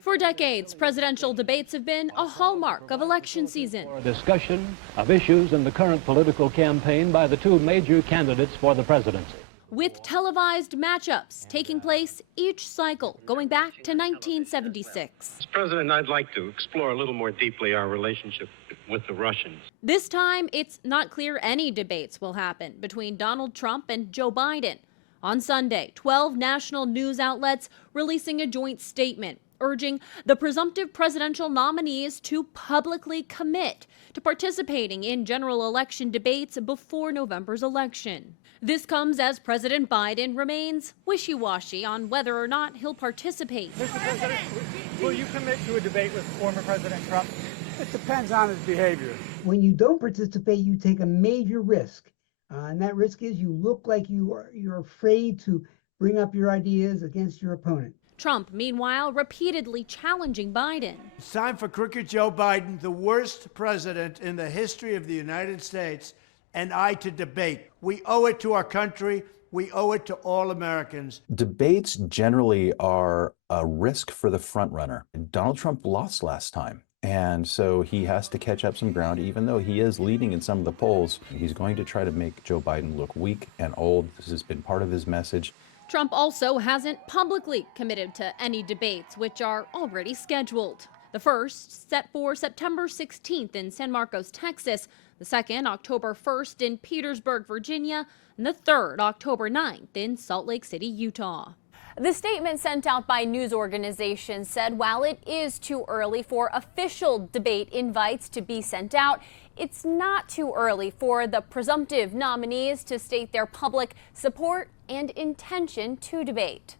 For decades, presidential debates have been a hallmark of election season. For a discussion of issues in the current political campaign by the two major candidates for the presidency. With televised matchups taking place each cycle, going back to 1976. Mr. President, I'd like to explore a little more deeply our relationship with the Russians. This time, it's not clear any debates will happen between Donald Trump and Joe Biden. On Sunday, 12 national news outlets releasing a joint statement urging the presumptive presidential nominees to publicly commit to participating in general election debates before November's election. This comes as President Biden remains wishy-washy on whether or not he'll participate. Mr. President, will you commit to a debate with former President Trump? It depends on his behavior. When you don't participate, you take a major risk. And that risk is you look like you're afraid to bring up your ideas against your opponent. Trump, meanwhile, repeatedly challenging Biden. It's time for crooked Joe Biden, the worst president in the history of the United States, and I to debate. We owe it to our country. We owe it to all Americans. Debates generally are a risk for the frontrunner. Donald Trump lost last time. And so he has to catch up some ground, even though he is leading in some of the polls. He's going to try to make Joe Biden look weak and old. This has been part of his message. Trump also hasn't publicly committed to any debates, which are already scheduled. The first set for September 16th in San Marcos, Texas. The second, October 1st in Petersburg, Virginia. And the third, October 9th in Salt Lake City, Utah. The statement sent out by news organizations said while it is too early for official debate invites to be sent out, it's not too early for the presumptive nominees to state their public support and intention to debate.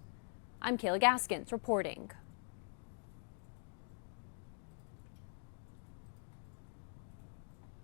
I'm Kayla Gaskins reporting.